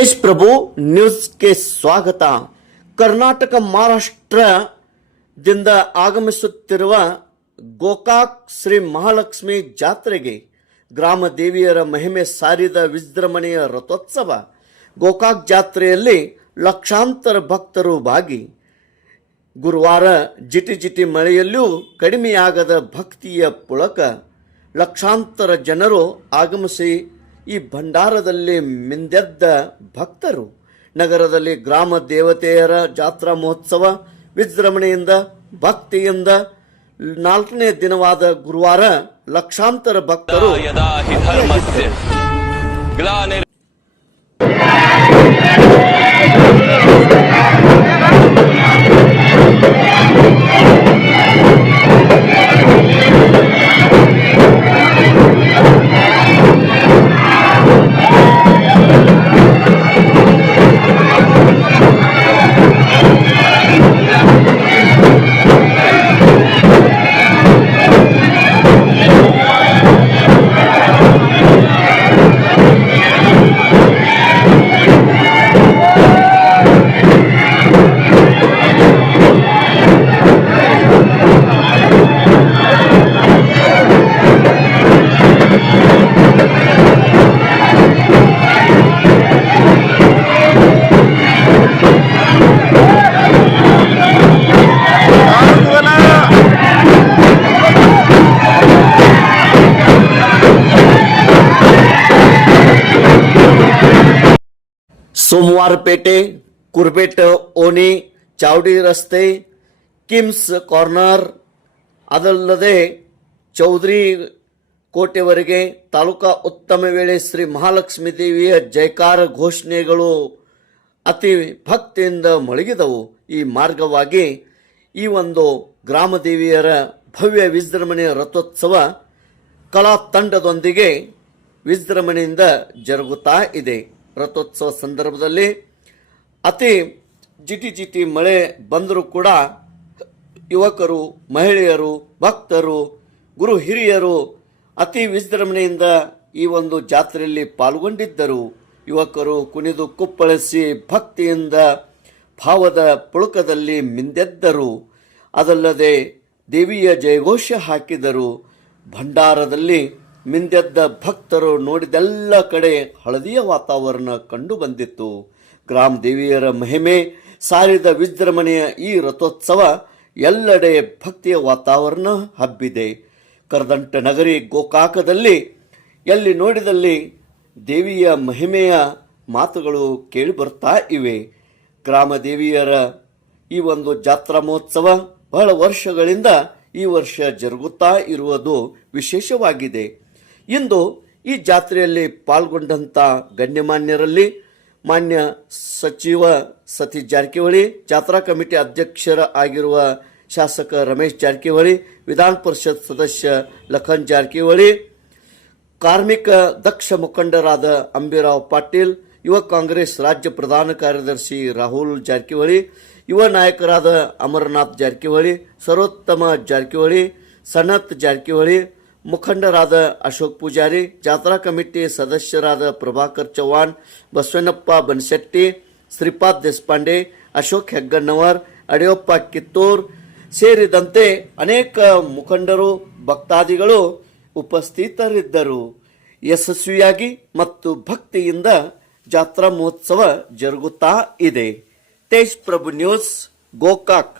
ತೇಜ್ ಪ್ರಭು, ನ್ಯೂಸ್ಗೆ ಸ್ವಾಗತ. ಕರ್ನಾಟಕ ಮಹಾರಾಷ್ಟ್ರದಿಂದ ಆಗಮಿಸುತ್ತಿರುವ ಗೋಕಾಕ್ ಶ್ರೀ ಮಹಾಲಕ್ಷ್ಮಿ ಜಾತ್ರೆಗೆ ಗ್ರಾಮ ದೇವಿಯರ ಮಹಿಮೆ ಸಾರಿದ ವಿಜೃಂಭಣೆಯ ರಥೋತ್ಸವ ಗೋಕಾಕ್ ಜಾತ್ರೆಯಲ್ಲಿ ಲಕ್ಷಾಂತರ ಭಕ್ತರು ಭಾಗಿ. ಗುರುವಾರ ಜಿಟಿ ಜಿಟಿ ಮಳೆಯಲ್ಲೂ ಕಡಿಮೆಯಾಗದ ಭಕ್ತಿಯ ಪುಳಕ ಲಕ್ಷಾಂತರ ಜನರು ಆಗಮಿಸಿ ಈ ಭಂಡಾರದಲ್ಲಿ ಮಿಂದೆದ್ದ ಭಕ್ತರು ನಗರದಲ್ಲಿ ಗ್ರಾಮ ದೇವತೆಯರ ಜಾತ್ರಾ ಮಹೋತ್ಸವ ವಿಜೃಂಭಣೆಯಿಂದ ಭಕ್ತಿಯಿಂದ ನಾಲ್ಕನೇ ದಿನವಾದ ಗುರುವಾರ ಲಕ್ಷಾಂತರ ಭಕ್ತರು સોમવાર પેટે કુરપેટ ઓની ಚಾವಡಿ ರಸ್ತೆ, ಕಿಮ್ಸ್ ಕಾರ್ನರ್, ಅದಲ್ಲದೆ ಚೌಧರಿ ಕೋಟೆವರೆಗೆ ತಾಲೂಕಾ ಉತ್ತಮ ವೇಳೆ ಶ್ರೀ ಮಹಾಲಕ್ಷ್ಮೀ ದೇವಿಯ ಜೈಕಾರ ಘೋಷಣೆಗಳು ಅತಿ ಭಕ್ತಿಯಿಂದ ಮೊಳಗಿದವು ಈ ಮಾರ್ಗವಾಗಿ ಈ ಒಂದು ಗ್ರಾಮ ದೇವಿಯರ ಭವ್ಯ ವಿಜೃಂಭಣೆಯ ರಥೋತ್ಸವ ಕಲಾ ತಂಡದೊಂದಿಗೆ ವಿಜೃಂಭಣೆಯಿಂದ ಜರುಗುತ್ತಾ ಇದೆ. ರಥೋತ್ಸವ ಸಂದರ್ಭದಲ್ಲಿ ಅತಿ ಜಿಟಿ ಜಿಟಿ ಮಳೆ ಬಂದರೂ ಕೂಡ ಯುವಕರು, ಮಹಿಳೆಯರು, ಭಕ್ತರು, ಗುರು ಹಿರಿಯರು ಅತಿ ವಿಜೃಂಭಣೆಯಿಂದ ಈ ಒಂದು ಜಾತ್ರೆಯಲ್ಲಿ ಪಾಲ್ಗೊಂಡಿದ್ದರು. ಯುವಕರು ಕುಣಿದು ಕುಪ್ಪಳಿಸಿ ಭಕ್ತಿಯಿಂದ ಭಾವದ ಪುಳುಕದಲ್ಲಿ ಮಿಂದೆದ್ದರು. ಅದಲ್ಲದೆ ದೇವಿಯ ಜಯಘೋಷ ಹಾಕಿದರು. ಭಂಡಾರದಲ್ಲಿ ಮಿಂದೆದ್ದ ಭಕ್ತರು ನೋಡಿದೆಲ್ಲ ಕಡೆ ಹಳದಿಯ ವಾತಾವರಣ ಕಂಡು ಬಂದಿತ್ತು. ಗ್ರಾಮ ದೇವಿಯರ ಮಹಿಮೆ, ಸಾರಿದ ವಿಜೃಂಭಣೆಯ ಈ ರಥೋತ್ಸವ ಎಲ್ಲೆಡೆ ಭಕ್ತಿಯ ವಾತಾವರಣ ಹಬ್ಬಿದೆ. ಕರದಂಟ ನಗರಿ ಗೋಕಾಕದಲ್ಲಿ, ಎಲ್ಲಿ ನೋಡಿದಲ್ಲಿ ದೇವಿಯ ಮಹಿಮೆಯ ಮಾತುಗಳು ಕೇಳಿಬರ್ತಾ ಇವೆ. ಗ್ರಾಮ ದೇವಿಯರ ಈ ಒಂದು ಜಾತ್ರಾ ಮಹೋತ್ಸವ ಬಹಳ ವರ್ಷಗಳಿಂದ ಈ ವರ್ಷ ಜರುಗುತ್ತಾ ಇರುವುದು ವಿಶೇಷವಾಗಿದೆ. ಇಂದು ಈ ಜಾತ್ರೆಯಲ್ಲಿ ಪಾಲ್ಗೊಂಡಂಥ ಗಣ್ಯಮಾನ್ಯರಲ್ಲಿ ಮಾನ್ಯ ಸಚಿವ ಸತೀಶ್ ಜಾರಕಿಹೊಳಿ, ಜಾತ್ರಾ ಕಮಿಟಿ ಅಧ್ಯಕ್ಷರ ಆಗಿರುವ ಶಾಸಕ ರಮೇಶ್ ಜಾರಕಿಹೊಳಿ, ವಿಧಾನ ಪರಿಷತ್ ಸದಸ್ಯ ಲಖನ್ ಜಾರಕಿಹೊಳಿ, ಕಾರ್ಮಿಕ ದಕ್ಷ ಮುಖಂಡರಾದ ಅಂಬಿರಾವ್ ಪಾಟೀಲ್, ಯುವ ಕಾಂಗ್ರೆಸ್ ರಾಜ್ಯ ಪ್ರಧಾನ ಕಾರ್ಯದರ್ಶಿ ರಾಹುಲ್ ಜಾರಕಿಹೊಳಿ, ಯುವ ನಾಯಕರಾದ ಅಮರನಾಥ್ ಜಾರಕಿಹೊಳಿ, ಸರ್ವೋತ್ತಮ ಜಾರಕಿಹೊಳಿ, ಸನತ್ ಜಾರಕಿಹೊಳಿ ಮುಖಂಡರಾದ ಅಶೋಕ್ ಪೂಜಾರಿ, ಜಾತ್ರಾ ಕಮಿಟಿ ಸದಸ್ಯರಾದ ಪ್ರಭಾಕರ್ ಚೌಹಾಣ್ ಬಸವಣ್ಣಪ್ಪ ಬನಶೆಟ್ಟಿ, ಶ್ರೀಪಾದ್ ದೇಶಪಾಂಡೆ, ಅಶೋಕ್ ಹೆಗ್ಗಣ್ಣವರ್, ಅಡಿಯಪ್ಪ ಕಿತ್ತೂರ್ ಸೇರಿದಂತೆ ಅನೇಕ ಮುಖಂಡರು, ಭಕ್ತಾದಿಗಳು ಉಪಸ್ಥಿತರಿದ್ದರು. ಯಶಸ್ವಿಯಾಗಿ ಮತ್ತು ಭಕ್ತಿಯಿಂದ ಜಾತ್ರಾ ಮಹೋತ್ಸವ ಜರುಗುತ್ತಾ ಇದೆ. ತೇಜ್ ಪ್ರಭು ನ್ಯೂಸ್ ಗೋಕಾಕ್.